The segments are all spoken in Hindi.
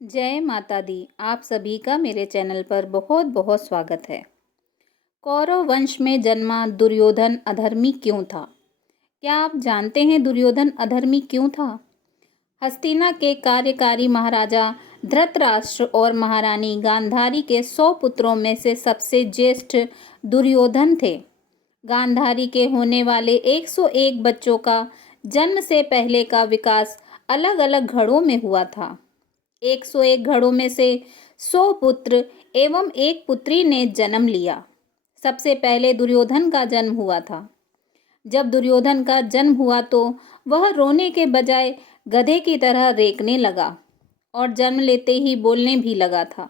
जय माता दी। आप सभी का मेरे चैनल पर बहुत बहुत स्वागत है। कौरव वंश में जन्मा दुर्योधन अधर्मी क्यों था? क्या आप जानते हैं दुर्योधन अधर्मी क्यों था? हस्तिना के कार्यकारी महाराजा धृतराष्ट्र और महारानी गांधारी के 100 पुत्रों में से सबसे ज्येष्ठ दुर्योधन थे। गांधारी के होने वाले 101 बच्चों का जन्म से पहले का विकास अलग अलग घड़ों में हुआ था। 101 घड़ों में से 100 पुत्र एवं एक पुत्री ने जन्म लिया। सबसे पहले दुर्योधन का जन्म हुआ था। जब दुर्योधन का जन्म हुआ तो वह रोने के बजाय गधे की तरह रेंकने लगा और जन्म लेते ही बोलने भी लगा था।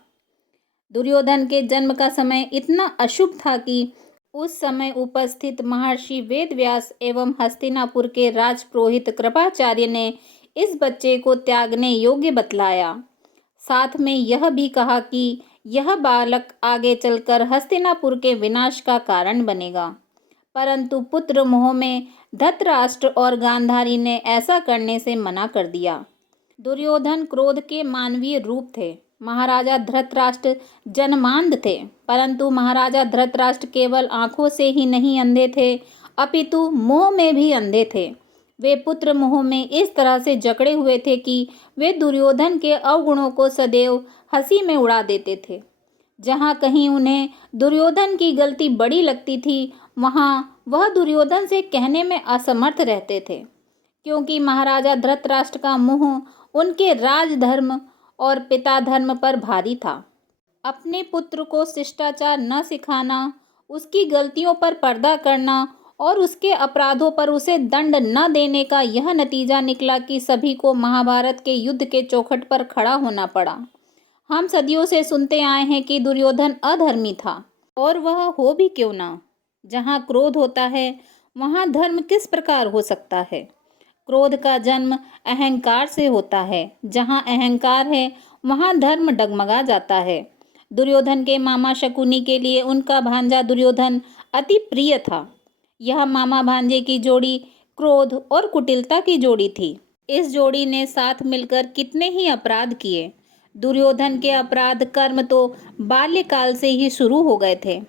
दुर्योधन के जन्म का समय इतना अशुभ था कि उस समय उपस्थित महर्षि वेदव्यास एवं हस्तिनापुर के राजपुरोहित कृपाचार्य ने इस बच्चे को त्यागने योग्य बतलाया। साथ में यह भी कहा कि यह बालक आगे चलकर हस्तिनापुर के विनाश का कारण बनेगा। परंतु पुत्र मोह में धृतराष्ट्र और गांधारी ने ऐसा करने से मना कर दिया। दुर्योधन क्रोध के मानवीय रूप थे। महाराजा धृतराष्ट्र जन्मांध थे, परंतु महाराजा धृतराष्ट्र केवल आंखों से ही नहीं अंधे थे, अपितु मोह में भी अंधे थे। वे पुत्र मोह में इस तरह से जकड़े हुए थे कि वे दुर्योधन के अवगुणों को सदैव हंसी में उड़ा देते थे। जहाँ कहीं उन्हें दुर्योधन की गलती बड़ी लगती थी, वहाँ वह दुर्योधन से कहने में असमर्थ रहते थे, क्योंकि महाराजा धृतराष्ट्र का मोह उनके राजधर्म और पिता धर्म पर भारी था। अपने पुत्र को शिष्टाचार न सिखाना, उसकी गलतियों पर पर्दा करना और उसके अपराधों पर उसे दंड न देने का यह नतीजा निकला कि सभी को महाभारत के युद्ध के चौखट पर खड़ा होना पड़ा। हम सदियों से सुनते आए हैं कि दुर्योधन अधर्मी था, और वह हो भी क्यों ना। जहाँ क्रोध होता है वहाँ धर्म किस प्रकार हो सकता है? क्रोध का जन्म अहंकार से होता है। जहाँ अहंकार है वहाँ धर्म डगमगा जाता है। दुर्योधन के मामा शकुनी के लिए उनका भांजा दुर्योधन अति प्रिय था। यह मामा भांजे की जोड़ी क्रोध और कुटिलता की जोड़ी थी। इस जोड़ी ने साथ मिलकर कितने ही अपराध किए। दुर्योधन के अपराध कर्म तो बाल्यकाल से ही शुरू हो गए थे,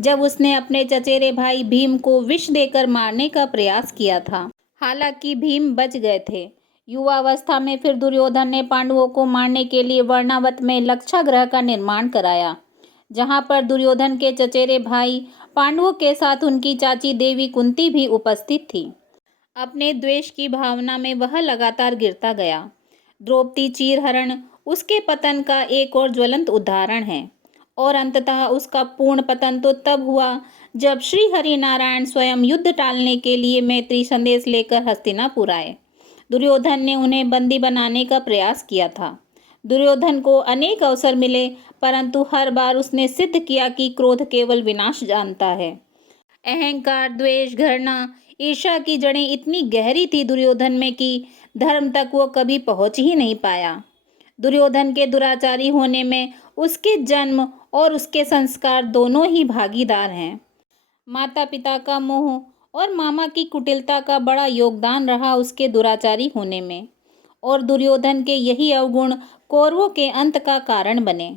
जब उसने अपने चचेरे भाई भीम को विष देकर मारने का प्रयास किया था। हालांकि भीम बच गए थे। युवावस्था में फिर दुर्योधन ने पांडवों को मारने के लिए वर्णावत में लक्षागृह का निर्माण कराया, जहां पर दुर्योधन के चचेरे भाई पांडवों के साथ उनकी चाची देवी कुंती भी उपस्थित थी। अपने द्वेष की भावना में वह लगातार गिरता गया। द्रौपदी चीरहरण उसके पतन का एक और ज्वलंत उदाहरण है, और अंततः उसका पूर्ण पतन तो तब हुआ जब श्री हरि नारायण स्वयं युद्ध टालने के लिए मैत्री संदेश लेकर हस्तिनापुर आए। दुर्योधन ने उन्हें बंदी बनाने का प्रयास किया था। दुर्योधन को अनेक अवसर मिले, परंतु हर बार उसने सिद्ध किया कि क्रोध केवल विनाश जानता है। अहंकार, द्वेष, घृणा, ईर्ष्या की जड़ें इतनी गहरी थी दुर्योधन में कि धर्म तक वो कभी पहुंच ही नहीं पाया। दुर्योधन के दुराचारी होने में उसके जन्म और उसके संस्कार दोनों ही भागीदार हैं। माता पिता का मोह और मामा की कुटिलता का बड़ा योगदान रहा उसके दुराचारी होने में, और दुर्योधन के यही अवगुण कौरवों के अंत का कारण बने।